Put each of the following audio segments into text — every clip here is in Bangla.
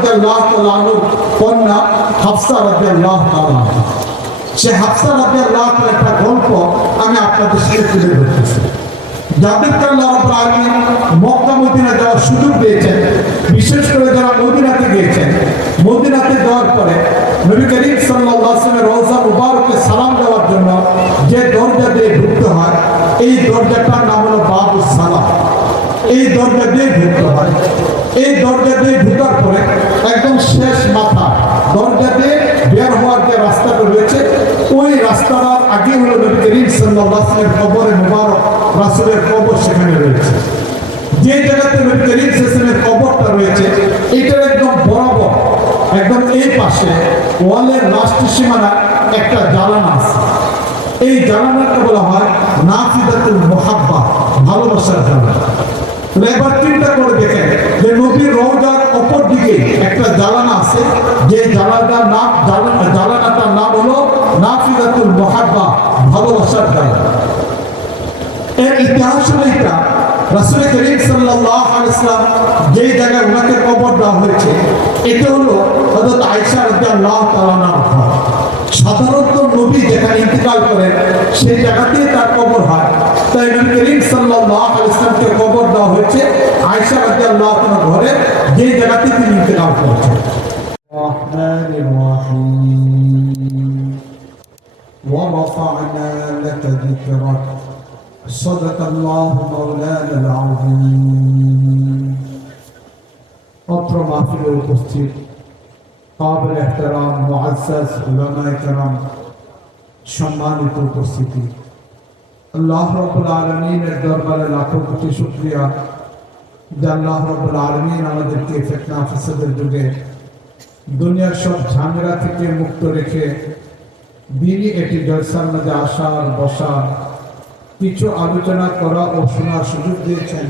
রাদিয়াল্লাহু তাআলা আনহুর কন্যা হাফসা রাদিয়াল্লাহু তাআলা। সে হাফসা রাদিয়াল্লাহু তাআলার একটা গল্প আমি আপনাদের সাথে তুলে ধরতেছি। যাদেরকে আল্লাহ রাব্বুল আলামিন মক্কা মদিনা যাওয়ার সুযোগ দিয়েছেন, বিশেষ করে যারা মদিনাতে গিয়েছেন, মদিনাতে যাওয়ার পরে নবী করিম সাল্লাল্লাহু আলাইহি ওয়াসাল্লামের রওজা মুবারকে সালাম দেওয়ার জন্য যে দরজা দিয়ে ঢুকতে হয়, এই দরজাটার নাম হলো বাবুস সালাম। এই দরজা দিয়ে ঢুকতে হয়। এই দরজা দিয়ে ঢুকার পরে একদম শেষ মাথা দরজা দিয়ে বের হওয়ার যে রাস্তাটা রয়েছে, ওই রাস্তার আগে হলো নবী করিম সাল্লাল্লাহু আলাইহি ওয়াসাল্লামের কবরে মুবারক, রাসূলের কবর সেখানে রয়েছে। যে জায়গাতে নবী করিম সাল্লাল্লাহু আলাইহি ওয়াসাল্লামের কবরটা রয়েছে, এটার একদম বরাবর, একদম এই পাশে ওয়ালের লাস্ট সীমানা একটা জানালা আছে। এই জানালাটা বলা হয় নাফিদাতুল মুহাব্বা, ভালোবাসার জানালা। এবার চিন্তা করে দেখেন যে নবীর রওজার অপর দিকে একটা জানালা আছে, যে জানালাটার নাম হলো নাফিদাতুল মুহাব্বা, ভালোবাসার জানালা। এর ইতিহাস হলো এটা, রাসূল করিম সাল্লাল্লাহু আলাইহি ওয়াসাল্লাম যেই জায়গায় ওনাকে কবর দেওয়া হয়েছে, এটা হলো হযরত আয়েশা রাদিয়াল্লাহু তাআলা আনহা। সাধারণত নবী যেখানে ইন্তেকাল করেন সেই জায়গাতেই তার কবর হয়, তাই নবী করিম সাল্লাল্লাহু আলাইহি ওয়াসাল্লামকে কবর দেওয়া হয়েছে আয়েশা রাদিয়াল্লাহু তাআলার ঘরে, যেই জায়গাতে তিনি ইন্তেকাল করেছেন। রহমানির রহিম ওয়া রাফা'না লাকা যিকরাক সাদাকাল্লাহু মাওলানাল আযীম। অত্র মাহফিলে উপস্থিত কাবিল ইহতিরাম মুআজ্জাজ উলামায়ে কেরাম, সম্মানিত উপস্থিতি, আল্লাহ রাব্বুল আলামিনের দরবারে লাখো কোটি শুকরিয়া যে আল্লাহ রাব্বুল আলামিন আমাদেরকে ফিতনা ফাসাদের যুগে দুনিয়ার সব ঝামেলা থেকে মুক্ত রেখে দিনই এটি জলসার মাঝে আসার, বসার, কিছু আলোচনা করা ও শোনার সুযোগ দিয়েছেন।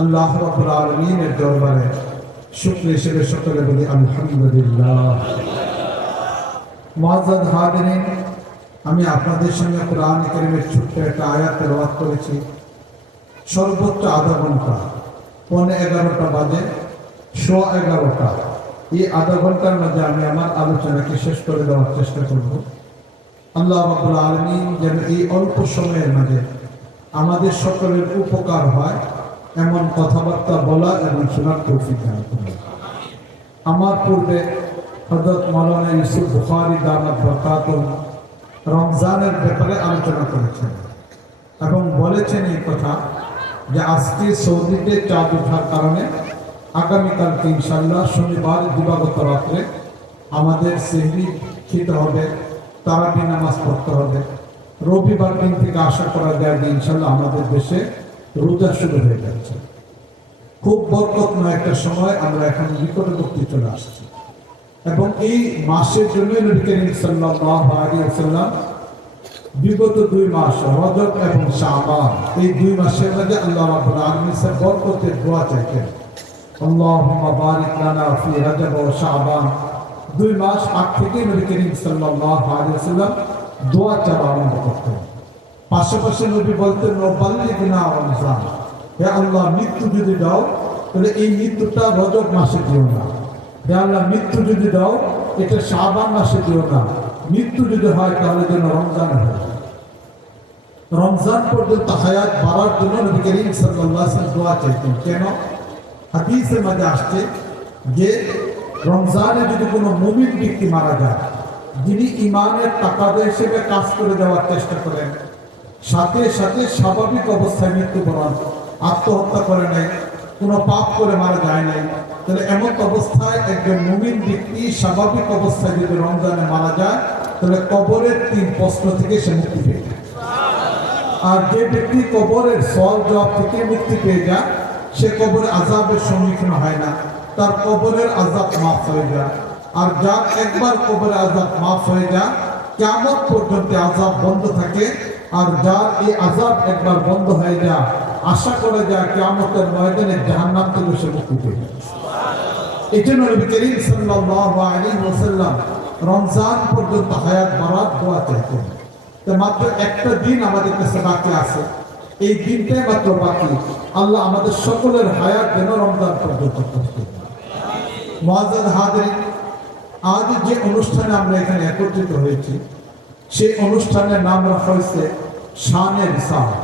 আল্লাহ রাব্বুল আলামিনের দরবারে শুকরিয়া হিসেবে সকলে বলি আলহামদুলিল্লাহ। মুআজ্জাজ হাজিরিন, আমি আপনাদের সঙ্গে কোরআন কারীমের ছোট্ট একটা আয়াত তেলাওয়াত করেছি। সর্বোচ্চ আধা ঘন্টা, 11:15 বাজে, 11:15, এই আধা ঘন্টার মধ্যে আমি আমার আলোচনাকে শেষ করে দেওয়ার চেষ্টা করব। আল্লাহ রাব্বুল আলামিন যেন এই অল্প সময়ের মাঝে আমাদের সকলের উপকার হয় এমন কথাবার্তা বলা এবং শোনার তৌফিক দান করুন। আমার পূর্বে হযরত মাওলানা ইউসুফ বুখারী দামাত বরকাতুহু রমজানের ব্যাপারে আলোচনা করেছেন এবং বলেছেন এই কথা যে আজকে সৌদিতে চাঁদ ওঠার কারণে আগামীকালকে ইনশাআল্লাহ শনিবার দিবাগত রাত্রে আমাদের সেহরি খেতে হবে, তারাবি নামাজ পড়তে হবে। রবিবার দিন থেকে আশা করা যায় যে ইনশাআল্লাহ আমাদের দেশে রোজা শুরু হয়ে যাচ্ছে। খুব বরকতময় একটা সময় আমরা এখন নিকটবর্তী চলে আসছি এবং এই মাসের জন্য নবী করিম সাল্লাল্লাহু আলাইহি ওয়াসাল্লাম বিগত 2 মাস রজব এবং শাবান, এই 2 মাসের মধ্যে আল্লাহ রাব্বুল আলামিন সে বরকতের দোয়া চাইতেন। আল্লাহুম্মা বারিক লানা ফি রজব ওয়া শাবান। 2 মাস আগ থেকে নবী করিম সাল্লাল্লাহু আলাইহি ওয়াসাল্লাম দোয়া চাওয়া আরম্ভ করতেন। পাশাপাশি নবী বলতেন বাল্লিগনা রমজান, হে আল্লাহ মৃত্যু যদি দাও তাহলে এই মৃত্যুটা রজব মাসে দিও না, হে আল্লাহ মৃত্যু যদি দাও এটা শাবান মাসে দিও না, মৃত্যু যদি হয় তাহলে যেন রমজানে হয়। রমজান পর্যন্ত হায়াত বাড়ার জন্য নবী করিম সাল্লাল্লাহু আলাইহি ওয়াসাল্লাম দোয়া চাইতেন। কেন? হাদিসের মধ্যে আসছে যে রমজানে যদি কোনো মুমিন ব্যক্তি মারা যায়, যিনি ইমানের তাকাদা হিসেবে কাজ করে দেওয়ার চেষ্টা করেন, সাথে সাথে স্বাভাবিক অবস্থায় মৃত্যুবরণ, আত্মহত্যা করে নাই, কোনো পাপ করে মারা যায় নাই, তাহলে এমন অবস্থায় একজন মুমিন ব্যক্তি স্বাভাবিক অবস্থায় যদি রমজানে মারা যায় তাহলে কবরের 3 প্রশ্ন থেকে সে মুক্তি পেয়ে যায়। আর যে ব্যক্তি কবরের সওয়াল জবাব থেকে মুক্তি পেয়ে যায় সে কবরের আযাবের সম্মুখীন হয় না, তার কবরের আযাব মাফ হয়ে যায়। আর যার একবার কবরের আযাব মাফ হয়ে যায় কিয়ামত পর্যন্ত আযাব বন্ধ থাকে। আর যার এই আযাব একবার বন্ধ হয়ে যায় আশা করা যায় কিয়ামতের ময়দানে জাহান্নাম থেকে সে মুক্তি পেয়ে। এই জন্য নবী করিম সাল্লাল্লাহু আলাইহি ওয়াসাল্লাম রমজান পর্যন্ত হায়াত বাড়ার দোয়া চাইতেন। তো মাত্র একটা দিন আমাদের কাছে বাকি আছে, এই দিনটাই মাত্র বাকি। আল্লাহ আমাদের সকলের হায়াত যেন রমজান পর্যন্ত করতে। মুআজ্জাজ হাজিরিন, আজ যে অনুষ্ঠানে আমরা এখানে একত্রিত হয়েছি সেই অনুষ্ঠানের নাম রাখা হয়েছে শানে রিসালাত।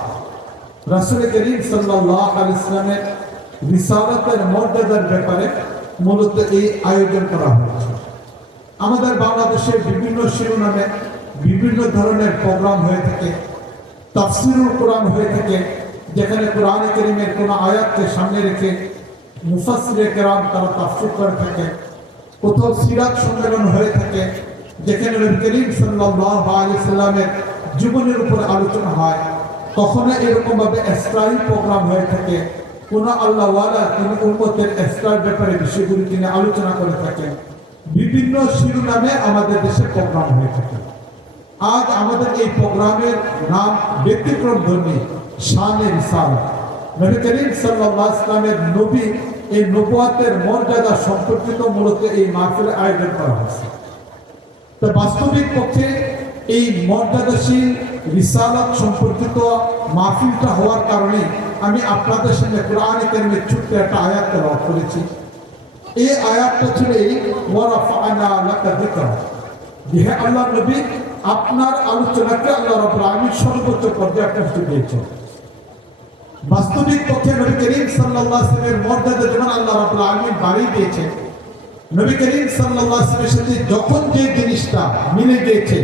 রাসূল করিম সাল্লাল্লাহু আলাইহি ওয়াসাল্লামের রিসালাতের মর্যাদার ব্যাপারে মূলত এই আয়োজন করা হয়েছে। আমাদের বাংলাদেশের বিভিন্ন শিরোনামে বিভিন্ন ধরনের প্রোগ্রাম হয়ে থাকে, তাফসীরুল কোরআন হয়ে থাকে, যেখানে কোরআন কারীমের কোনো আয়াতকে সামনে রেখে মুফাসসিরে কেরাম তারা তাফসীর করে থাকে। কোথাও সিরাত সম্মেলন হয়ে থাকে, যেখানে নবী করিম সাল্লাল্লাহু আলাইহি ওয়াসাল্লামের জীবনের উপর আলোচনা হয়। কখনো এরকমভাবে ইসলামী প্রোগ্রাম হয়ে থাকে, কোন আল্লাহওয়ালা তিনি উম্মতের ইসলামের ব্যাপারে বিষয়গুলি তিনি আলোচনা করে থাকেন। বিভিন্ন শিরোনামে আমাদের দেশে প্রোগ্রাম হয়ে থাকে। আজ আমাদের এই প্রোগ্রামের নাম ব্যতিক্রমধর্মী শানে রিসালাত। নবী করিম সাল্লাল্লাহু আলাইহি ওয়াসাল্লামের নবী এই নবুয়াতের মর্যাদা সম্পর্কিত মূলত এই মাহফিলের আয়োজন করা হয়েছে। তো বাস্তবিক পক্ষে এই মর্যাদাশীল রিসালাত সম্পর্কিত মাহফিলটা হওয়ার কারণে আমি আপনাদের সামনে কোরআন কারীমের ছোট্ট একটা আয়াত তেলাওয়াত করেছি। এই আয়াতটা ছিল এই ওয়া রাফা'না লাকা যিকরাক, হে আল্লাহর নবী আপনার আলোচনাকে আল্লাহ রাব্বুল আলামিন সর্বোচ্চ পর্যায়ে পৌঁছে দিয়েছেন। বাস্তবিক পক্ষে নবী করিম সাল্লাল্লাহু আলাইহি ওয়াসাল্লামের মর্যাদা যেমন আল্লাহ রাব্বুল আলামিন বাড়িয়ে দিয়েছেন, নবী করিম সাল্লাল্লাহু আলাইহি ওয়াসাল্লামের সাথে যখন যে জিনিসটা মিলে গিয়েছে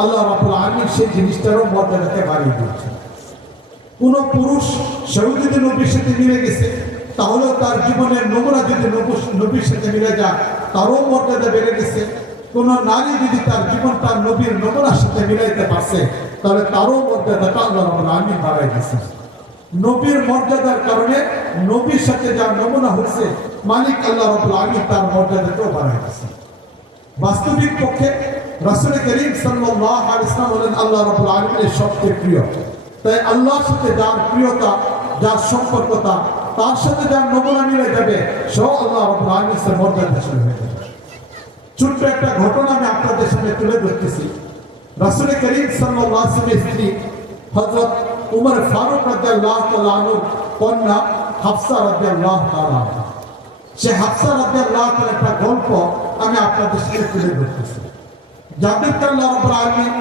আল্লাহ রাব্বুল আলামিন সেই জিনিসটারও মর্যাদাকে বাড়িয়ে দিয়েছেন। কোন পুরুষ সেও যদি নবীর সাথে মিলে গেছে তাহলে তার জীবনের নমুনা যদি নবীর সাথে মিলে যায় তারও মর্যাদা বেড়ে গেছে। কোন নারী যদি তার জীবনটা নবীর নমুনার সাথে মিলাইতে পারছে তাহলে তারও মর্যাদাটা আল্লাহ রাব্বুল আলামিন বাড়াই দিয়েছে। নবীর মর্যাদার কারণে নবীর সাথে যা নমুনা হচ্ছে মালিক আল্লাহ রাব্বুল আলামিন তার মর্যাদাটাও বাড়াই দিয়েছে। বাস্তবিক পক্ষে রাসূল করিম সাল্লাল্লাহু আলাইহি ওয়াসাল্লাম হলেন আল্লাহ রাব্বুল আলামিনের সবচেয়ে প্রিয়। তাই আল্লাহর সাথে যার প্রিয়তা, যার সম্পর্কতা, তার সাথে যার নমুনা মিলে যাবে সেও আল্লাহ রাব্বুল আলামিনের মর্যাদাশীল হয়ে যাবে। ছোট্ট একটা ঘটনা আমি আপনাদের সামনে তুলে ধরতেছি। রাসূল করিম সাল্লাল্লাহু আলাইহি ওয়াসাল্লামের স্ত্রী হযরত উমর ফারুক রাদিয়াল্লাহু তাআলা আনহুর কন্যা হাফসা রাদিয়াল্লাহু তাআলা আনহা, সে হাফসা রাদিয়াল্লাহু তাআলার একটা গল্প আমি আপনাদের সামনে তুলে ধরতেছি। যাদেরকে আল্লাহ রাব্বুল আলামিন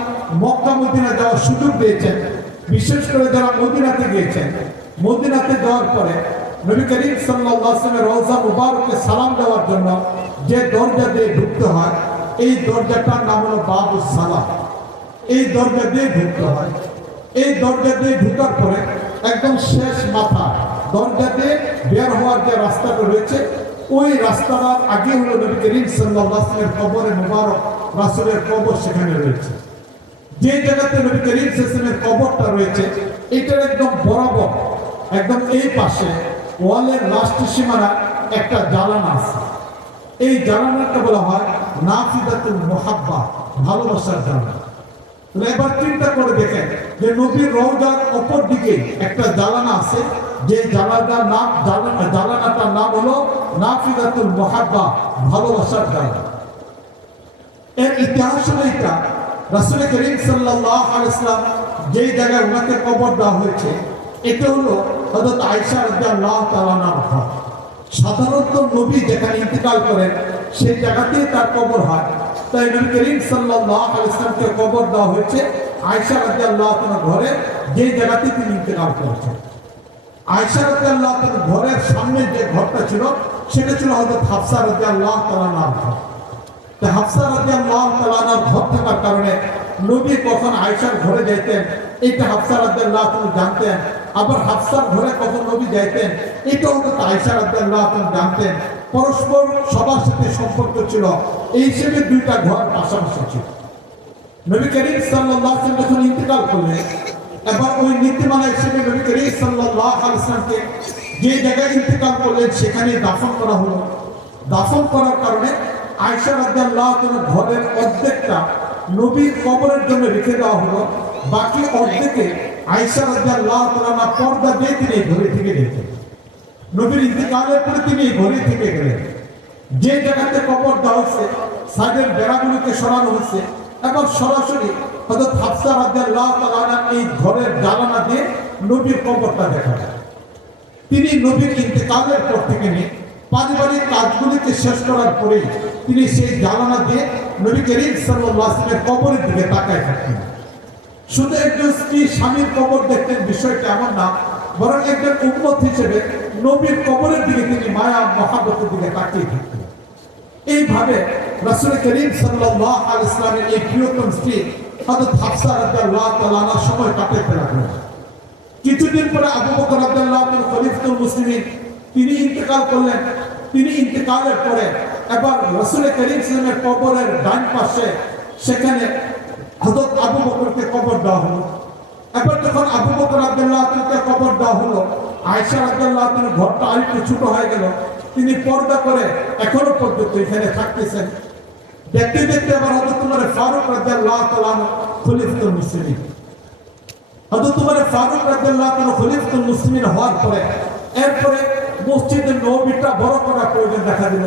মক্কা মদিনা যাওয়ার সুযোগ দিয়েছেন, বিশেষ করে যারা মদিনাতে গিয়েছেন, মদিনাতে যাওয়ার পরে নবী করিম সাল্লাল্লাহু আলাইহি ওয়াসাল্লামের রওজা মুবারকে সালাম দেওয়ার জন্য যে দরজা দিয়ে ঢুকতে হয় এই দরজাটার নাম হলো বাবুস সালাম। এই দরজা দিয়ে ঢুকতে হয়। এই দরজা দিয়ে ঢুকার পরে একদম শেষ মাথা দরজা দিয়ে বের হওয়ার যে রাস্তাটা রয়েছে ওই রাস্তার আগে হলো নবী করিম সাল্লাল্লাহু আলাইহি ওয়াসাল্লামের কবরে মুবারক, রাসূলের কবর সেখানে রয়েছে। যে জায়গাতে নবী করিম সাল্লাল্লাহু আলাইহি ওয়াসাল্লামের কবরটা রয়েছে এটার একদম বরাবর একদম এই পাশে ওয়ালের লাস্ট সীমানা একটা জানালা আছে। এই জানালাটা বলা হয় নাফিদাতুল মুহাব্বা, ভালোবাসার জানালা। এবার চিন্তা করে দেখেন যে নবীর রওজার অপর দিকে একটা জানালা আছে, যে জানালাটার নাম হলো নাফিদাতুল মুহাব্বা, ভালোবাসার জানালা। এর ইতিহাস হলো এটা, রাসূল করিম সাল্লাল্লাহু আলাইহি ওয়াসাল্লাম যেই জায়গায় ওনাকে কবর দেওয়া হয়েছে এটা হলো হযরত আয়েশা রাদিয়াল্লাহু তাআলা আনহা। সাধারণত নবী যেখানে ইন্তেকাল করেন সেই জায়গাতেই তার কবর হয়। তাই নবী করিম সাল্লাল্লাহু আলাইহি ওয়াসাল্লামকে কবর দেওয়া হয়েছে আয়েশা রাদিয়াল্লাহু তাআলার ঘরে, যে জায়গাতে তিনি ইন্তেকাল করেছেন। আয়েশা রাদিয়াল্লাহু তাআলার ঘরের সামনে যে ঘরটা ছিল সেটা ছিল হযরত হাফসা রাদিয়াল্লাহু তাআলা আনহা। তাই হাফসা রাদিয়াল্লাহু তাআলা আনহার ঘর থাকার কারণে নবী কখন আয়েশার ঘরে যাইতেন এটা হাফসা রাদিয়াল্লাহু তাআলা জানতেন, আবার হাফসার ঘরে কখন নবী যাইতেন এটাও হযরত আয়েশা রাদিয়াল্লাহু তাআলা জানতেন। পরস্পর সবার সাথে সম্পর্ক ছিল, এই হিসেবে দুইটা ঘর পাশাপাশি ছিল। নবী করিম সাল্লাল্লাহু আলাইহি ওয়াসাল্লাম যখন ইন্তেকাল করলেন এবার ওই নীতিমালা হিসেবে নবী করিম সাল্লাল্লাহু আলাইহি ওয়াসাল্লামকে যে জায়গায় ইন্তেকাল করলেন সেখানে দাফন করা হলো। দাফন করার কারণে আয়েশা রাদিয়াল্লাহু তাআলার ঘরের অর্ধেকটা নবীর কবরের জন্য রেখে দেওয়া হলো, বাকি অর্ধেকে আয়েশা রাদিয়াল্লাহু তাআলা পর্দা দিয়ে তিনি ঘরে থেকে গেলেন। নবীর ইন্তেকালের পরে তিনি ঘরে থেকে গেলেন। যে জায়গাতে কবর দেওয়া হয়েছে সাইডের বেড়াগুলোকে সরানো হয়েছে, এবার সরাসরি হযরত হাফসা রাদিয়াল্লাহু তাআলা এই ঘরের জানালা দিয়ে নবীর কবরটা দেখা যায়। তিনি নবীর ইন্তেকালের পর থেকে নিয়ে পারিবারিক কাজগুলিকে শেষ করার পরেই তিনি সেই জানালা দিয়ে নবী করিম সাল্লাল্লাহু আলাইহি ওয়াসাল্লামের কবরের দিকে তাকায় থাকতেন। শুধু একজন স্ত্রী স্বামীর কবর দেখতেন বিষয়টা এমন না, বরং একজন উম্মত হিসেবে নবীর কবরের দিকে তিনি মায়া মহাব্বতের দিকে তাকিয়ে থাকতেন। এইভাবে রাসূল করিম সাল্লাল্লাহু আলাইহি ওয়াসাল্লামের এই প্রিয়তম স্ত্রী হযরত হাফসা রাদিয়াল্লাহু তাআলা আনহার সময় কাটাতে লাগলেন। কিছুদিন পরে আবু বকর রাদিয়াল্লাহু তাআলা খলিফাতুল মুসলিমিন তিনি ইন্তেকাল করলেন। তিনি ইন্তেকালের পরে এবার রাসূল করিম সাল্লাল্লাহু আলাইহি ওয়াসাল্লামের কবরের ডান পাশে সেখানে হযরত আবু বকরকে কবর দেওয়া হলো। এবার যখন আবু বকর রাদিয়াল্লাহু তাআলাকে কবর দেওয়া হলো, আয়েশা রাদিয়াল্লাহু তাআলার ঘরটা আরেকটু ছোট হয়ে গেল। তিনি পর্দা করে এখনো পর্যন্ত এখানে থাকতেছেন। দেখতে দেখতে আবার হযরত উমর ফারুক রাদিয়াল্লাহু তাআলা খলিফাতুল মুসলিমিন, হযরত উমর ফারুক রাদিয়াল্লাহু তাআলা খলিফাতুল মুসলিমিন হওয়ার পরে এরপরে মসজিদে নববীটা বড় করার প্রয়োজন দেখা দিল।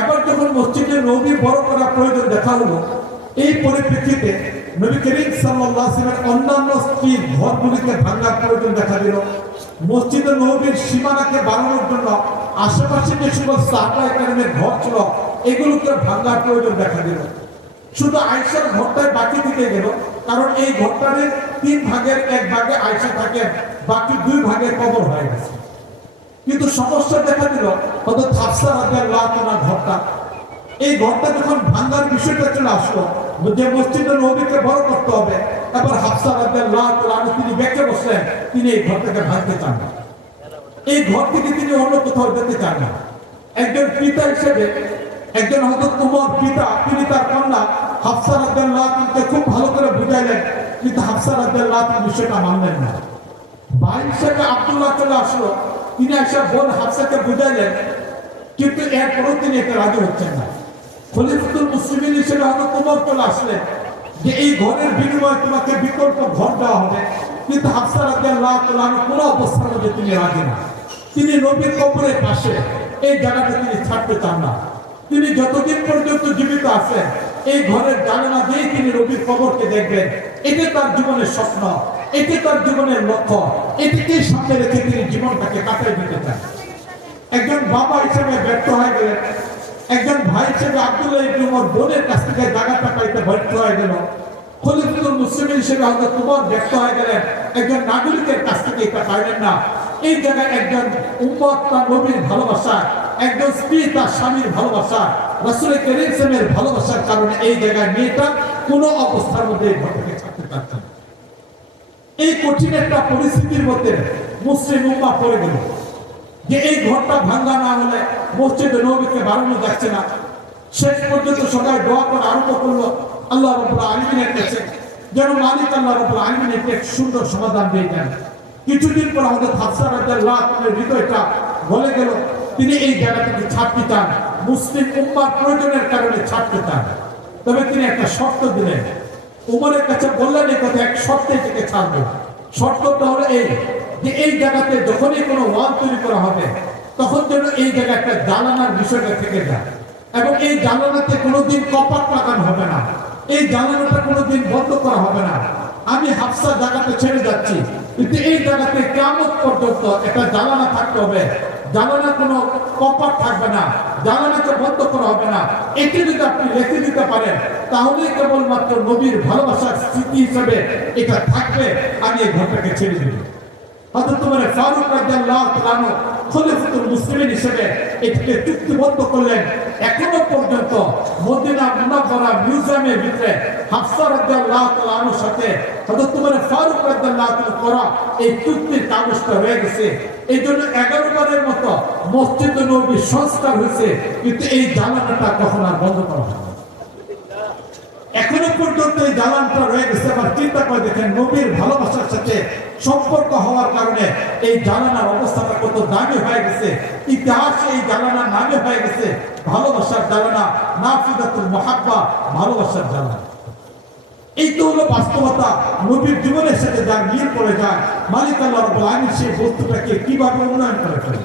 এবার যখন মসজিদে নববী বড় করার প্রয়োজন দেখা হলো, এই পরিপ্রেক্ষিতে নবী করিম সাল্লাল্লাহু আলাইহি ওয়াসাল্লামের অন্যান্য স্ত্রীর ঘরগুলিকে ভাঙার প্রয়োজন দেখা দিল। মসজিদে নববীর সীমানাকে বাড়ানোর জন্য আশেপাশে যে সকল সাহাবায়ে কেরামের ঘর ছিল এগুলোকে ভাঙার প্রয়োজন দেখা দিল। শুধু আয়েশার ঘরটাই বাকি থেকে গেল, কারণ এই ঘরটার 3 ভাগের 1 ভাগে আয়েশা থাকেন, বাকি 2 ভাগে কবর হয়ে গেছে। কিন্তু সমস্যা দেখা দিল হযরত হাফসা রাদিয়াল্লাহু তাআলার ঘরটা। এই ঘরটা যখন ভাঙার বিষয়টা চলে আসলো, যে মসজিদে নববীকে বড় করতে হবে, এবার হাফসা রাদিয়াল্লাহু তাআলা তিনি বেঁকে বসলেন, তিনি এই ঘরটাকে ভাঙতে চান না। এই ঘর থেকে তিনি অন্য কোথাও যেতে চান না। একজন পিতা হিসেবে একজন হযরত উমর পিতা, তিনি তার কন্যা হাফসা রাদিয়াল্লাহু তাআলাকে খুব ভালো করে বুঝাইলেন, কিন্তু হাফসা রাদিয়াল্লাহু তাআলা বিষয়টা মানলেন না। ভাই হিসেবে আব্দুল্লাহ চলে আসলো, তিনি এসে বোন হাফসাকে বুঝাইলেন, কিন্তু এরপরও তিনি এটা রাজি হচ্ছেন না। খলিফাতুল মুসলিমিন হিসেবে হযরত উমর চলে আসলেন যে এই ঘরের বিনিময়ে তোমাকে বিকল্প ঘর দেওয়া হবে, কিন্তু হাফসা রাদিয়াল্লাহু তাআলা কোনো অবস্থার মধ্যে তিনি রাজি না। তিনি নবীর কবরের পাশে এই জায়গাটা তিনি ছাড়তে চান না। তিনি যতদিন পর্যন্ত জীবিত আছেন এই ঘরের জানালা দিয়ে তিনি নবীর কবরকে দেখবেন। এটা তার জীবনের স্বপ্ন, এটা তার জীবনের লক্ষ্য, এটাকেই সামনে রেখে তিনি জীবনটাকে কাটিয়ে দিতে চান। একজন বাবা হিসেবে ব্যর্থ হয়ে গেলেন, একজন ভাই হিসেবে আব্দুল্লাহ ইবনে উমর বোনের কাছ থেকে জায়গাটা পাইতে ব্যর্থ হয়ে গেল। খলিফাতুল মুসলিমিন হিসেবে হযরত উমর ব্যর্থ হয়ে গেলেন, একজন নাগরিকের কাছ থেকে এটা পাইলেন না। এই জায়গায় একজন উম্মত তার নবীর ভালোবাসা, একজন স্ত্রী তার স্বামীর ভালোবাসা, রাসূল করিম সাল্লাল্লাহু আলাইহি ভালোবাসার কারণে এই জায়গায় মেয়েটা কোনো অবস্থার মধ্যে ঘর থেকে ছাড়তে পারছে না। এই কঠিন একটা পরিস্থিতির মধ্যে মুসলিম উম্মাহ পড়ে গেল যে এই ঘরটা ভাঙা না হলে মসজিদে নববীকে বাড়ানো যাচ্ছে না। শেষ পর্যন্ত সবাই দোয়া করে আরম্ভ করলো আল্লাহ রাব্বুল আলামিনের কাছে, যেন মালিক আল্লাহ রাব্বুল আলামিন একটা সুন্দর সমাধান দিয়ে দেন। কিছুদিন পর হযরত হাফসা রাদিয়াল্লাহু তাআলার হৃদয়টা গলে গেল, তিনি এই জায়গা থেকে ছাড়তে চান, মুসলিম উম্মাহর প্রয়োজনের কারণে ছাড়তে চান। তবে তিনি একটা শর্ত দিলেন, উমরের কাছে বললেন এই কথা, এক শর্তে থেকে ছাড়বে। শর্তটা হলো এই যে এই জায়গাতে যখনই কোনো ওয়াল তৈরি করা হবে তখন যেন এই জায়গায় একটা জানালার বিষয়টা থেকে যায়, এবং এই জানালাতে কোনোদিন কপাট লাগানো হবে না, এই জানালাটা কোনোদিন বন্ধ করা হবে না। আমি হাফসা জায়গাতে ছেড়ে যাচ্ছি, কিন্তু এই জায়গাতে কিয়ামত পর্যন্ত একটা জানালা থাকতে হবে, জানালা কোনো কপাট থাকবে না, জানালাকে বন্ধ করা হবে না। এটি যদি আপনি রেখে দিতে পারেন তাহলেই কেবলমাত্র নবীর ভালোবাসার স্মৃতি হিসেবে এটা থাকবে, আমি এই ঘরটাকে ছেড়ে দেব। হযরত উমর ফারুক রাদিয়াল্লাহু তাআলা খলিফাতুল মুসলিমিন হিসেবে এটাকে চুক্তিবদ্ধ করলেন। এখনো পর্যন্ত মদিনা মুনাওয়ারা মিউজিয়ামের ভিতরে হাফসা রাদিয়াল্লাহু তাআলার সাথে হযরত উমর ফারুক রাদিয়াল্লাহু তাআলা করা এই চুক্তির কাগজটা রয়ে গেছে। এই জন্য 11 বারের মতো মসজিদে নববী সংস্কার হয়েছে, কিন্তু এই জানালাটা কখনো আর বন্ধ করা হবে না। এখনো পর্যন্ত এই জানালাটা রয়ে গেছে। আবার চিন্তা করে দেখেন, নবীর ভালোবাসার সাথে সম্পর্ক হওয়ার কারণে এই জানালার অবস্থাটা কত দামি হয়ে গেছে। ইতিহাসে এই জানালার নামে হয়ে গেছে ভালোবাসার জানালা, নাফিদাতুল মুহাব্বা, ভালোবাসার জানালা। এই তো হলো বাস্তবতা। নবীর জীবনের সাথে যার মিল পড়ে যায়, মালিক আল্লাহ রাব্বুল আলামিন সেই বস্তুটাকে কিভাবে উন্নয়ন করে ফেলে।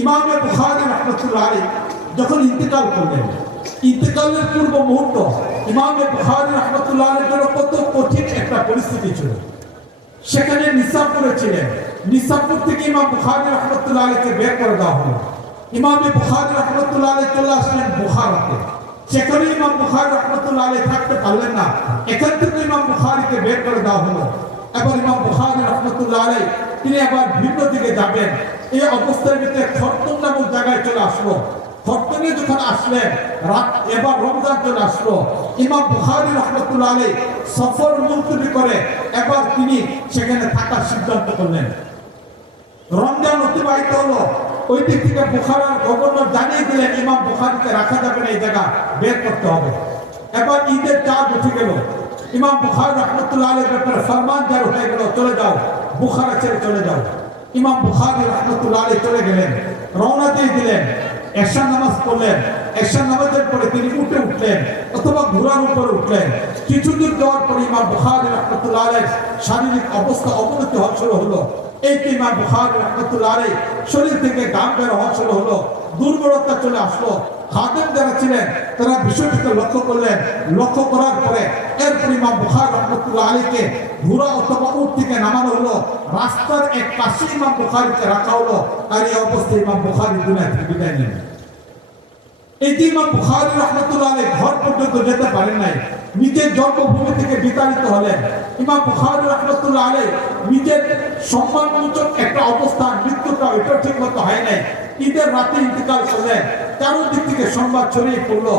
ইমাম বুখারী রাহমাতুল্লাহ আলাইহি যখন ইন্তেকাল করলেন, ইন্তেকালের পূর্ব মুহূর্ত ইমাম বুখারী রাহমাতুল্লাহ আলাইহির জন্য কত কঠিন একটা পরিস্থিতি ছিল। সেখানে নিসাবপুরে ছিলেন, নিসাবপুর থেকে ইমাম বুখারী রাহমাতুল্লাহ আলাইহিকে বের করে দেওয়া হলো। ইমাম বুখারী রাহমাতুল্লাহ আলাইহি চলে আসলেন বুখারাতে। সেখানে ইমাম বুখারী রাহমাতুল্লাহ আলাইহি থাকতে পারলেন না, এখান থেকে ইমাম বুখারীকে বের করে দেওয়া হলো। এবার ইমাম বুখারী রাহমাতুল্লাহ আলাইহি তিনি আবার ভিন্ন দিকে যাবেন। এই অবস্থার ভিতরে খরতম নামক জায়গায় চলে আসলো। খরতমে যখন আসলেন রাত, এবার রমজান চলে আসলো। ইমাম বুখারী রাহমাতুল্লাহ আলাইহি সফর মুলতবি করে এবার তিনি সেখানে থাকার সিদ্ধান্ত করলেন। রমজান অতিবাহিত হলো, ওই দিক থেকে বুখারার গভর্নর জানিয়ে দিলেন ইমাম বুখারীকে রাখা যাবে না, এই জায়গা বের করতে হবে। এবার ঈদের চাঁদ উঠে গেল, ইমাম বুখারী রাহমাতুল্লাহ আলাইহির ব্যাপারে ফরমান জারি হয়ে গেল, চলে যাও, বুখারা ছেড়ে চলে যাও। ইমাম বুখারী রাহমাতুল্লাহ আলাইহি চলে গেলেন, রওনা দিয়ে দিলেন, এশা নামাজ পড়লেন। এশা নামাজের পরে তিনি উঠলেন অথবা ঘোড়ার উপরে উঠলেন। কিছু দূর যাওয়ার পরে ইমাম বুখারী রাহমাতুল্লাহ আলাইহির শারীরিক অবস্থা অবনতি হওয়া শুরু হলো। এই ইমাম বুখারী রাহমাতুল্লাহ আলাইহি শরীর থেকে ঘাম বের হওয়া শুরু হলো, দুর্বলতা চলে আসলো। খাদেম যারা ছিলেন তারা বিষয়টিকে লক্ষ্য করলেন, লক্ষ্য করার পরে এরপর ইমাম বুখারী রাহমাতুল্লাহ আলাইহিকে ঘোড়া অথবা উট থেকে নামানো হলো, রাস্তার এক পাশে ইমাম বুখারীকে রাখা হলো। আর এই অবস্থায় ইমাম বুখারী দুনিয়া থেকে বিদায় নিলেন। এই যে ইমাম বুখারী রাহমাতুল্লাহ আলাইহি ঘর পর্যন্ত যেতে পারেন নাই, নিজের জন্মভূমি থেকে বিতাড়িত হলেন। ইমাম বুখারী রাহমাতুল্লাহ আলাইহি নিজের সম্মানসূচক একটা অবস্থান, মৃত্যুটা এটা ঠিক মতো হয় নাই, ঈদের রাতে ইন্তেকাল করলেন। চারদিক থেকে সংবাদ ছড়িয়ে পড়লো।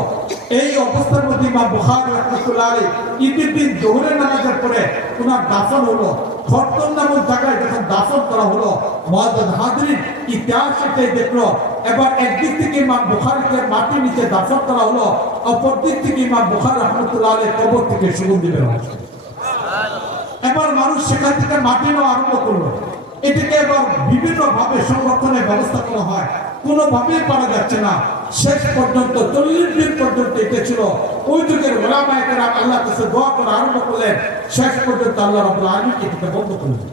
এই অবস্থার মধ্যে ইমাম বুখারী রাহমাতুল্লাহ আলাইহি ঈদের দিন জোহরের নামাজের পরে ওনার দাফন হলো। খরতম নামক জায়গায় যখন দাফন করা হলো, মুআজ্জাজ হাজরিন, ইতিহাস এটাই দেখলো। এবার একদিক থেকে ইমাম বুখারীকে মাটির নিচে দাফন করা হলো, অপর দিক থেকে ইমাম বুখারী রাহমাতুল্লাহ আলাইহি কবর থেকে সুগন্ধি বের হচ্ছে। এবার মানুষ সেখান থেকে মাটি নেওয়া আরম্ভ করলো। এটাকে এবার বিভিন্ন ভাবে সংরক্ষণের ব্যবস্থা করা হয়, কোনোভাবেই পারা যাচ্ছে না। শেষ পর্যন্ত 40 দিন পর্যন্ত এটা ছিল। ওই যুগের উলামায়ে কেরাম আল্লাহর কাছে দোয়া করা আরম্ভ করলেন, শেষ পর্যন্ত আল্লাহ রাব্বুল আলামিন এটাকে বন্ধ করলেন।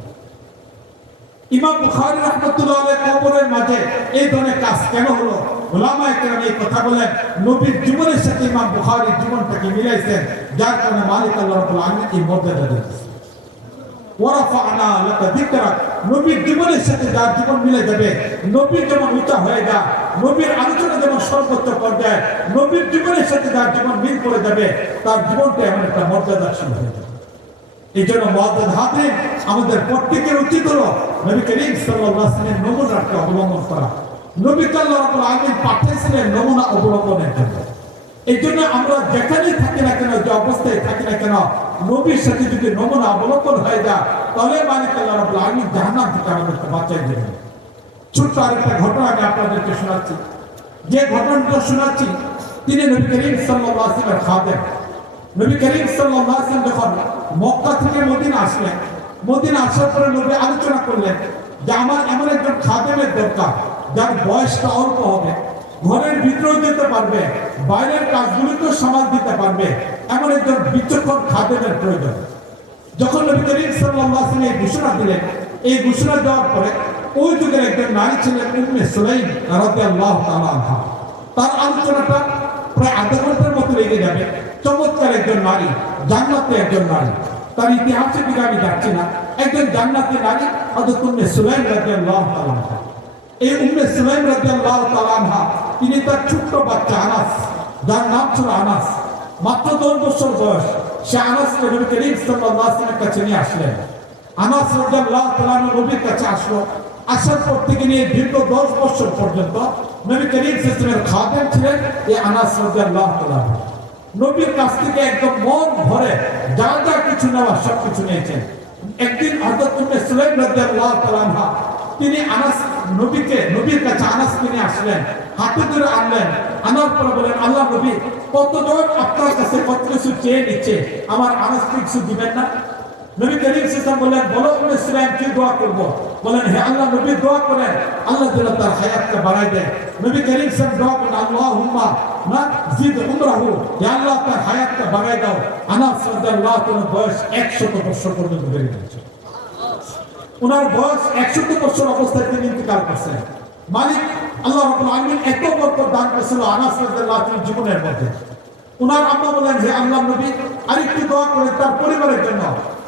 ইমাম বুখারী রাহমাতুল্লাহ আলাইহি কবরের মাঝে এই ধরনের কাজ কেন হলো? উলামায়ে কেরাম এই কথা বলেন, নবীর জীবনের সাথে ইমাম বুখারীর জীবনটাকে মিলাইছেন, যার কারণে মালিক আল্লাহ রাব্বুল আলামিন এই মর্যাদা দিয়েছেন। ওয়ারাফা'না লাকা যিকরাক, নবীর জীবনের সাথে যার জীবন মিলে যাবে, নবীর যেমন উঁচা হয়ে যায়, নবীর আলোচনা যেমন সর্বোচ্চ পর্যায়ে, নবীর জীবনের সাথে যার জীবন মিল করে যাবে, তার জীবনটা এমন একটা মর্যাদাশীল হয়ে যাবে। এই জন্য মুআজ্জাজ হাজরিন, আমাদের প্রত্যেকের উচিত হলো নবী করিম সাল্লাল্লাহু আলাইহি ওয়াসাল্লামের নমুনাকে অবলম্বন করা। নবীকে আল্লাহ রাব্বুল আলামিন পাঠিয়েছিলেন নমুনা অবলম্বনের জন্য। এই জন্য আমরা যেখানেই থাকি না কেন, যে অবস্থায় থাকি না কেন, নবীর সাথে যদি নমুনা অবলম্বন হয়ে যায়, তাহলে মালিক আল্লাহ রাব্বুল আলামিন জাহান্নাম থেকে আমাদেরকে বাঁচিয়ে দেবেন। ছোট্ট আরেকটা ঘটনা আমি আপনাদেরকে শোনাচ্ছি। যে ঘটনাটা শোনাচ্ছি, তিনি নবী করিম সাল্লাল্লাহু আলাইহি ওয়াসাল্লামের খাদেম। নবী করিম সাল্লাল্লাহু আলাইহি ওয়াসাল্লাম যখন মক্কা থেকে মদিনা আসলেন, মদিনা আসার পরে নবী আলোচনা করলেন যে আমার এমন একজন খাদেমের দরকার, যার বয়সটা অল্প হবে, ঘরের ভিতরেও যেতে পারবে, বাইরের কাজগুলিকেও সামাল দিতে পারবে, এমন একজন বিচক্ষণ খাদেমের প্রয়োজন। যখন নবী করিম সাল্লাল্লাহু আলাইহি ওয়াসাল্লাম এই ঘোষণা দিলেন, এই ঘোষণা দেওয়ার পরে ওই যুগের একজন নারী ছিলেন উম্মে সুলাইম রাদিয়াল্লাহু তাআলা আনহা। তার আলোচনাটা প্রায় আধা ঘন্টার মতো লেগে যাবে। চমৎকার একজন নারী, জান্নাতি একজন নারী, তার ইতিহাসে দিকে আমি যাচ্ছি না। একজন জান্নাতি নারী হযরত উম্মে সুলাইম রাদিয়াল্লাহু তাআলা আনহা। এই উম্মে সুলাইম রাদিয়াল্লাহু তাআলা আনহা, তিনি তার ছোট্ট বাচ্চা আনাস, যার নাম ছিল আনাস, মাত্র 10 বছর বয়স, সে আনাসকে নবী করিম সাল্লাল্লাহু আলাইহি ওয়াসাল্লামের কাছে নিয়ে আসলেন। আনাস রাদিয়াল্লাহু তাআলা নবীর কাছে আসলো। আসার পর থেকে নিয়ে দীর্ঘ 10 বছর পর্যন্ত নবী করিম সাল্লাল্লাহু আলাইহি ওয়াসাল্লামের খাদেম ছিলেন এই আনাস রাদিয়াল্লাহু তাআলা। নবীর কাছ থেকে একদম মন ভরে যা যা কিছু নেওয়া সব কিছু নিয়েছেন। একদিন হযরত উম্মে সুলাইম রাদিয়াল্লাহু তাআলা আনহা, তিনি আনাস নবীর কাছে আনাসকে নিয়ে আসলেন, হাতে ধরে আনলেন। আনার পরে বলেন, আল্লাহ নবী, কতজন আপনার কাছে কত কিছু চেয়ে নিচ্ছে, আমার আনাসকে কিছু দিবেন না? নবী করিম সাল্লাল্লাহু আলাইহি ওয়াসাল্লাম বললেন, বলো উম্মে সুলাইম, কি দোয়া করব? বলেন, হে আল্লাহ, নবী দোয়া করেন আল্লাহ যেন তার হায়াতকে বাড়ায় দেয়। নবী করিম সাল্লাল্লাহু আলাইহি ওয়াসাল্লাম দোয়া করেন, আল্লাহুম্মা না জিদ উমরাহু, ইয়া আল্লাহ তার হায়াতকে বাড়ায় দাও। আনাস রাদিয়াল্লাহু তাআলা বয়স 100 বছর পর্যন্ত বেড়ে গেছে। ওনার বয়স 100 বছর অবস্থায় তিনি ইন্তেকাল করছেন। মালিক আল্লাহ রাব্বুল আলামিন এত বরকত দান করেছিল আনাস রাদিয়াল্লাহু তাআলার জীবনের মধ্যে। ওনার আম্মা বলেন, হে আল্লাহ নবী, আরেকটু দোয়া করেন তার পরিবারের জন্য।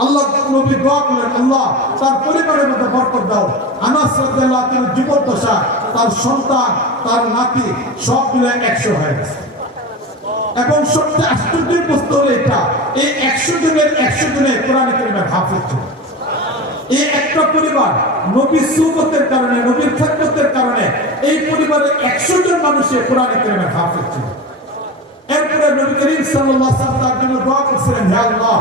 আল্লাহ নবী দোয়া করলেন, আল্লাহ তার পরিবারের মধ্যে বরকত দাও। আনাস রাদিয়াল্লাহু তাআলার জীবদ্দশা তার সন্তান, তার নাতি সব মিলে 100 হয়ে গেছে। এবং সবচেয়ে আশ্চর্যের বস্তু হলো এটা, এই 100 জনের 100 জনে কোরআন কারীমের হাফেজ ছিল। এই একটা পরিবার নবীর সুন্নতের কারণে, নবীর খেদমতের কারণে এই পরিবারের 100 জন মানুষের কোরআন কারীমের হাফেজ ছিল। এরপরে নবী করিম সাল্লাল্লাহু আলাইহি ওয়াসাল্লাম তার জন্য দোয়া করেছিলেন, হে আল্লাহ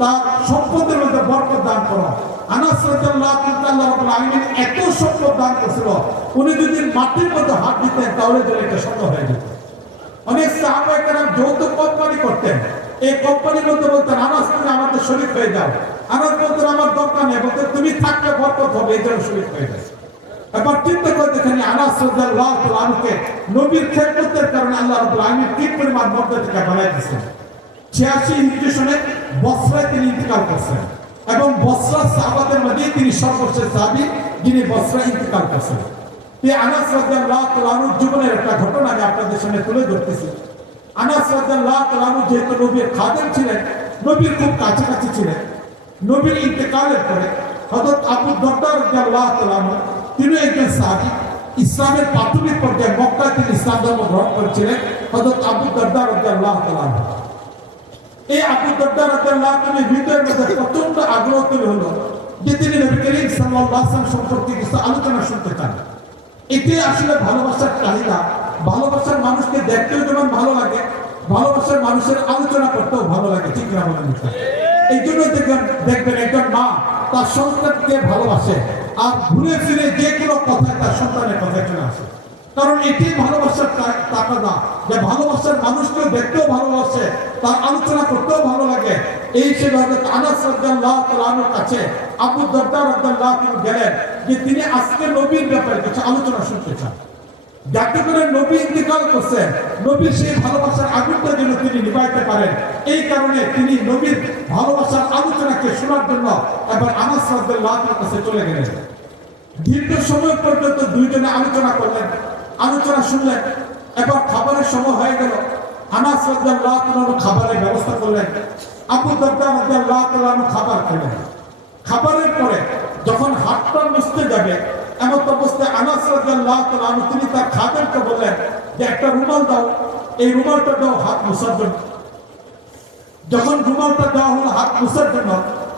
তার সম্পদের মধ্যে বরকত দান করো। আনাস রাদিয়াল্লাহু তাআলা আল্লাহ রাব্বুল আলামিন এত সম্পদ দান করেছিল, উনি যদি মাটির মধ্যে হাত দিতেন তাহলে এটা সম্ভব হয়ে যেত। অনেক সাহাবায়ে কেরাম যৌথ কোম্পানি করতেন, এই কোম্পানির মধ্যে বলতেন আনাস তুমি আমাদের শরীক হয়ে যাও। আনাস বলতেন আমার দরকার নেই, বলতেন তুমি থাকলে বরকত হবে, এই জন্য শরীক হয়ে যায়। এবার চিন্তা করে দেখেন আনাস রাদিয়াল্লাহু তাআলা আনহুকে নবীর খেদমতের কারণে আল্লাহ রাব্বুল আলামিন কি পরিমাণ মর্যাদা বাড়ায় দিয়েছেন। 86 হিজরি সনে বসরায় তিনি ইন্তেকাল করেছেন এবং বসরা সাহাবাদের মধ্যে তিনি সর্বশেষ সাহাবী যিনি বসরায় ইন্তেকাল করেছেন। এই আনাস রাদিয়াল্লাহু তাআলা আনহুর জীবনের একটা ঘটনা আমি আপনাদের সামনে তুলে ধরতেছি। আনাস রাদিয়াল্লাহু তাআলা আনহু যেহেতু নবীর খাদেম ছিলেন, নবীর খুব কাছাকাছি ছিলেন, নবীর ইন্তেকালের পরে হযরত আবু দারদা রাদিয়াল্লাহু তাআলা আনহু তিনি একজন সাহাবী, ইসলামের প্রাথমিক পর্যায়ে মক্কায় তিনি ইসলাম ধর্ম গ্রহণ করেছিলেন। হযরত আবু দারদা রাদিয়াল্লাহু তাআলা আনহু, এই আবু দারদা রাদিয়াল্লাহু তাআলা হৃদয়ের মধ্যে প্রচন্ড আগ্রহ তৈরি হলো যে তিনি নবী করিম সাল্লাল্লাহু আলাইহি ওয়াসাল্লাম সম্পর্কে কিছু আলোচনা শুনতে চান। এটি আসলে ভালোবাসার চাহিদা। ভালোবাসার মানুষকে দেখতেও যেমন ভালো লাগে, ভালোবাসার মানুষের আলোচনা করতেও ভালো লাগে, ঠিক না বলেন? এই জন্য দেখবেন একজন মা তার সন্তানকে ভালোবাসে আর ঘুরে ফিরে যে কোনো কথায় তার সন্তানের কথায় চলে আসে, কারণ এটি ভালোবাসার তাকাদা যে ভালোবাসার মানুষকেও দেখতেও ভালোবাসে, তার আলোচনা করতেও ভালো লাগে। এই হিসেবে হযরত আনাস রাদিয়াল্লাহু তাআলা আনহুর কাছে আবু দারদা রাদিয়াল্লাহু তাআলা গেলেন যে তিনি আজকে নবীর ব্যাপারে কিছু আলোচনা শুনতে চান, যাতে করে নবী ইন্তেকাল করছেন, নবীর সেই ভালোবাসার আগুনটা যেন তিনি নিভাইতে পারেন। এই কারণে তিনি নবীর ভালোবাসার আলোচনাকে শোনার জন্য এবার আনাস রাদিয়াল্লাহু তাআলার কাছে চলে গেলেন। দীর্ঘ সময় পর্যন্ত দুইজনে আলোচনা করলেন, আলোচনা শুনলেন। এবার খাবারের সময় হয়ে গেল, আনাস রাদিয়াল্লাহু তাআলা খাবারের ব্যবস্থা করলেন, আবু দারদা রাদিয়াল্লাহু তাআলা খাবার খেলেন। খাবারের পরে যখন হাতটা মুছতে যাবে এমন অবস্থায় আনাস রাদিয়াল্লাহু তাআলা তিনি তার খাদেমকে বললেন যে একটা রুমাল দাও, এই রুমালটা দাও হাত মোছার জন্য। যখন রুমালটা দেওয়া হলো হাত মোছার জন্য,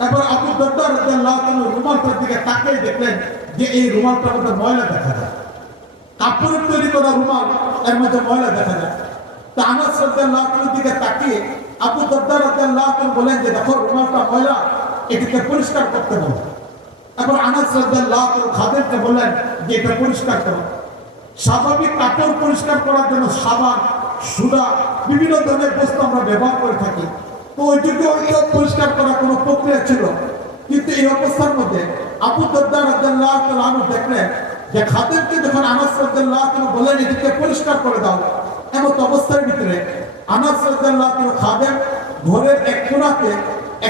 এবার আবু দারদা রাদিয়াল্লাহু তাআলা রুমালটার দিকে তাকিয়ে দেখলেন যে এই রুমালটার মধ্যে ময়লা দেখা যায়, কাপড়ের তৈরি করা রুমাল, এর মধ্যে ময়লা দেখা যায়। তা আনাস রাদিয়াল্লাহু তাআলার দিকে তাকিয়ে আবু দারদা রাদিয়াল্লাহু তাআলা বলেন যে দেখো রুমালটা ময়লা, এটাকে পরিষ্কার করতে বলো। এবার আনাস রাদিয়াল্লাহু তাআলা খাদেমকে বললেন যে এটা পরিষ্কার করো। স্বাভাবিক কাপড় পরিষ্কার করার জন্য সাবান, সুদা, বিভিন্ন ধরনের বস্তু আমরা ব্যবহার করে থাকি, তো ওইটুকু পরিষ্কার করার কোনো প্রক্রিয়া ছিল। কিন্তু এই অবস্থার মধ্যে আবু দারদা রাদিয়াল্লাহু তাআলা দেখলেন যে খাদেমকে যখন আনাস রাদিয়াল্লাহু তাআলা বলেন এটাকে পরিষ্কার করে দাও, এমন অবস্থার ভিতরে আনাস রাদিয়াল্লাহু তাআলা খাদেম ঘরের এক কোণাতে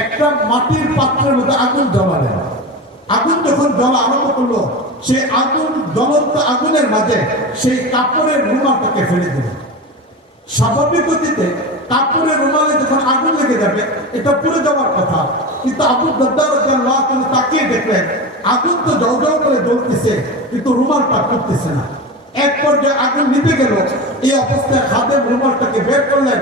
একটা মাটির পাত্রের মধ্যে আগুন জ্বালালেন। আগুন যখন জ্বলা আরম্ভ করলো, সেই আগুন, জ্বলন্ত আগুনের মাঝে সেই কাপড়ের রুমালটাকে ফেলে দিল। স্বাভাবিক গতিতে কাপড়ের রুমালে যখন আগুন লেগে যাবে এটা পুড়ে যাওয়ার কথা, কিন্তু আবু দারদা রাদিয়াল্লাহু তাআলা তাকিয়ে দেখলেন আগুন তো জ্বলজ্বল করে জ্বলতেছে কিন্তু রুমালটা পুড়তেছে না। এক পর্যায়ে আগুন নিভে গেল। এই অবস্থায় খাদেম রুমালটাকে বের করলেন,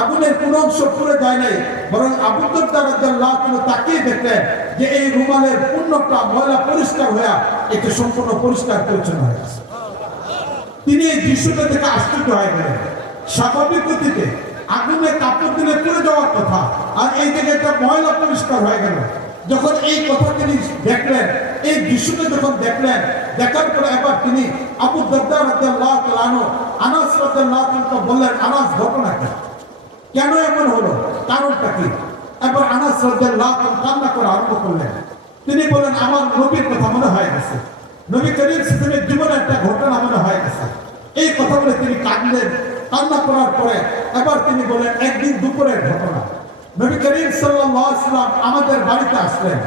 আগুনের কোন অংশ পুড়ে যায় নাই, বরং আবু দারদা রাদিয়াল্লাহু তাআলা তাকিয়ে দেখলেন যে এই রুমালের পূর্ণটা ময়লা পরিষ্কার হয়ে এটা সম্পূর্ণ পরিষ্কার পরিচ্ছন্ন হয়ে গেছে। তিনি এই দৃশ্যটা থেকে আশ্চর্য হয়ে গেলেন। স্বাভাবিক গতিতে আগুনে কাপড় দিলে পুড়ে যাওয়ার কথা, আর এই থেকে একটা ময়লা পরিষ্কার হয়ে গেল। যখন এই কথা তিনি দেখলেন, এই দৃশ্যটা যখন দেখলেন, দেখার পরে এবার তিনি আবু দারদা রাদিয়াল্লাহু তাআলা আনাস রাদিয়াল্লাহু তাআলা বললেন, আনাস ঘটনা কি, কেন এমন হলো, কারণটা কি? এবার আনাস রাদিয়াল্লাহু তাআলা কান্না করা আরম্ভ করলেন। তিনি বলেন আমার নবীর কথা মনে হয়ে গেছে, নবী করিম সাল্লাল্লাহু আলাইহি ওয়াসাল্লামের জীবনে একটা ঘটনা মনে হয়ে গেছে। এই কথা বলে তিনি কাঁদলেন। কান্না করার পরে এবার তিনি বলেন একদিন দুপুরের ঘটনা, নবী করিম সাল্লাল্লাহু আলাইহি ওয়াসাল্লাম আমাদের বাড়িতে আসলেন।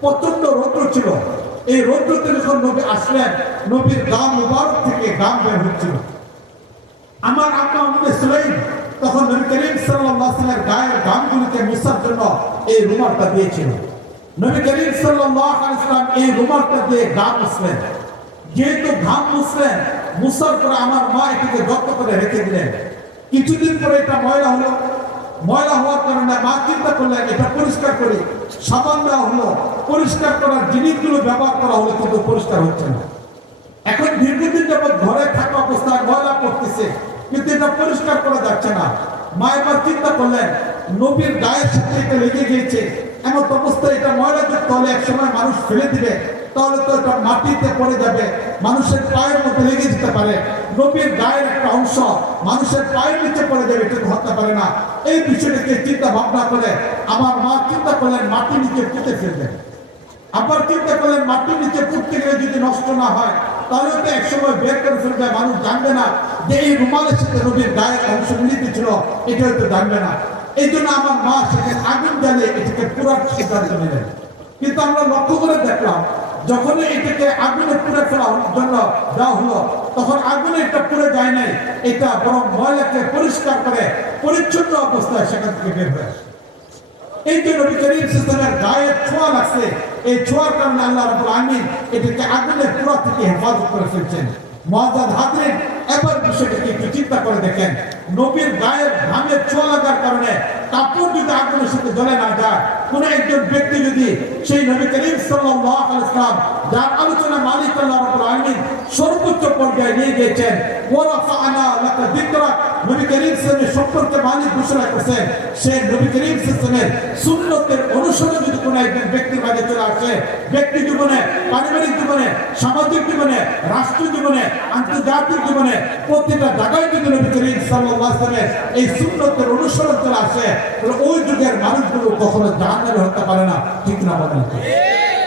প্রচন্ড রৌদ্র ছিল। এই রৌদ্রতে যখন নবী আসলেন, নবীর গাম মুবারক থেকে গাম বের হচ্ছিল। আমার আম্মা উম্মে সুলাইম তখন নবী করিম সাল্লাল্লাহু আলাইহি ওয়াসাল্লামের গায়ের গামগুলিকে মুছার জন্য এই রুমালটা দিয়েছিল। নবী করিম সাল্লাল্লাহু আলাইহি ওয়াসাল্লাম এই রুমালটা দিয়ে গাম মুছলেন। যেহেতু ঘাম মুছলেন, মুছার পরে আমার মা এটাকে যত্ন করে রেখে দিলেন। কিছুদিন পরে এটা ময়লা হলো, ময়লা হওয়ার কারণে মা চিন্তা করলেন এটা পরিষ্কার করি, সাবান দেওয়া হলো, পরিষ্কার করার জিনিসগুলো ব্যবহার করা হলো, কিন্তু পরিষ্কার হচ্ছে না। এখন দীর্ঘদিন যাবৎ ঘরে থাকা অবস্থায় ময়লা পড়তেছে, কিন্তু এটা পরিষ্কার করা যাচ্ছে না। মা এবার চিন্তা করলেন নবীর গায়ের সাথে এটা লেগে গিয়েছে, এমন অবস্থায় এটা ময়লা যুক্ত হলে একসময় মানুষ ফেলে দিবে, তাহলে তো এটা মাটিতে পড়ে যাবে, মানুষের পায়ের মধ্যে লেগে যেতে পারে। নবীর গায়ের একটা অংশ মানুষের পায়ের নিচে পড়ে যাবে, এটা ধরতে পারে না। এই বিষয়টাকে চিন্তা ভাবনা করে আমার মা চিন্তা করলেন মাটির নিচে পুঁতে ফেলবেন। আবার চিন্তা করলেন মাটির নিচে পুঁততে গেলে যদি নষ্ট না হয় তাহলে তো একসময় বের করে ফেলবে, মানুষ জানবে না যে এই রুমালের সাথে নবীর গায়ের অংশ মিলিত ছিল, এটা হয়তো জানবে না। এই জন্য আমার মা সেখানে আগুন জ্বালিয়ে এটাকে পুরার সিদ্ধান্ত নিলেন। কিন্তু আমরা লক্ষ্য করে দেখলাম যখনই এটাকে আগুনে পুড়ে ফেলার জন্য দেওয়া হলো, তখন আগুনে এটা পুড়ে যায় নাই, এটা বরং ময়লাকে পরিষ্কার করে পরিচ্ছন্ন অবস্থায় সেখান থেকে বের হয়ে আসে। এই যে নবী করিম সাল্লাল্লাহু গায়ের ছোঁয়া লাগছে, এই ছোঁয়ার কারণে আল্লাহ রাব্বুল আলামিন এটাকে আগুনের পুরা থেকে হেফাজত করে ফেলছেন। মুআজ্জাজ হাজরিন, এবার বিষয়টাকে একটু চিন্তা করে দেখেন, নবীর গায়ের ঘামের ছোঁয়া লাগার কারণে কাপড় যদি আগুনের সাথে জ্বলে না যায়, কোন একজন ব্যক্তি যদি সেই নবী করিম সাল্লাল্লাহু আলাইহি ওয়াসাল্লাম যার আলোচনা মালিক আল্লাহ রাব্বুল আলামিন সর্বোচ্চ পর্যায়ে নিয়ে গিয়েছেন, ওয়া রাফা'না লাকা যিকরাক, নবী করিম সাল্লাল্লাহু সম্পর্কে মালিক ঘোষণা করেছেন সেই নবী করিম সাল্লাল্লাহু সুন্নতের অনুসরণ যদি কোনো একজন ব্যক্তির মাঝে চলে আসে, ব্যক্তি জীবনে, পারিবারিক জীবনে, সামাজিক জীবনে, রাষ্ট্র জীবনে, আন্তর্জাতিক জীবনে, প্রতিটা জায়গায় যদি নবী করিম সাল্লাল্লাহু আলাইহি ওয়াসাল্লামের এই সুন্নতের অনুসরণ চলে আসে, তাহলে ওই যুগের মানুষগুলো কখনো জাহান্নামে হতে পারে না, ঠিক না বলেন?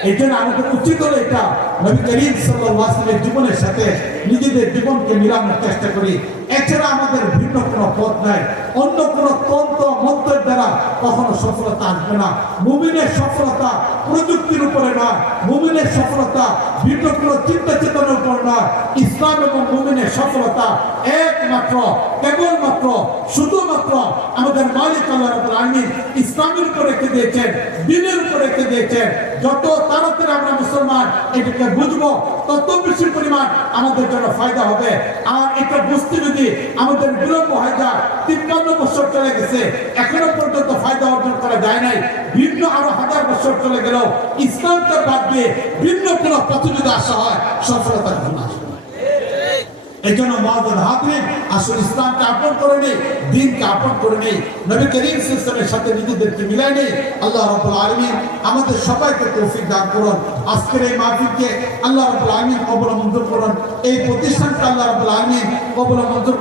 এই জন্য আমাদের উচিত হলো এটা নবী করিম সাল্লাল্লাহু আলাইহি ওয়াসাল্লামের জীবনের সাথে নিজেদের জীবনকে মিলানোর চেষ্টা করি। এছাড়া আমাদের ভিন্ন কোনো পথ নাই, অন্য কোনো তন্ত্র মন্ত্রের দ্বারা কখনো সফলতা আসবে না। মুমিনের সফলতা প্রযুক্তির উপরে নয়, মুমিনের সফলতা ভিন্ন কোনো চিন্তা চেতনার উপর নয়। ইসলাম এবং মুমিনের সফলতা একমাত্র, কেবলমাত্র, শুধুমাত্র আমাদের মালিক আল্লাহ রাব্বুল আলামিন ইসলামের উপর রেখে দিয়েছেন, দ্বীনের উপর রেখে দিয়েছেন। যত তাড়াতাড়ি আমরা মুসলমান এটাকে বুঝবো, তত বেশি পরিমাণ আমাদের জন্য ফায়দা হবে। আর এটা বুঝতে যদি আমাদের বিলম্ব হয়ে যায়, 53 বছর চলে গেছে, এখনো পর্যন্ত ফায়দা অর্জন করা যায় নাই, ভিন্ন আরো 1000 বছর চলে গেল, ইসলামকে বাদ দিয়ে ভিন্ন কোনো পথে যদি আসা হয় সফলতার জন্য আসবে। এই জন্য মুআজ্জাজ হাজরিন, আসল ইসলামকে আপন করে নেই, দ্বীনকে আপন করে নেই, নবী করিম সাল্লাল্লাহু আলাইহি ওয়াসাল্লামের সাথে নিজেদেরকে মিলাই নেই। আল্লাহ রাব্বুল আলামিন আমাদের সবাইকে তৌফিক দান করুন। আজকের এই মাহফিলকে আল্লাহ রাব্বুল আলামিন কবুল মঞ্জুর করুন, এই প্রতিষ্ঠানকে আল্লাহ রাব্বুল আলামিন কবুল মঞ্জুর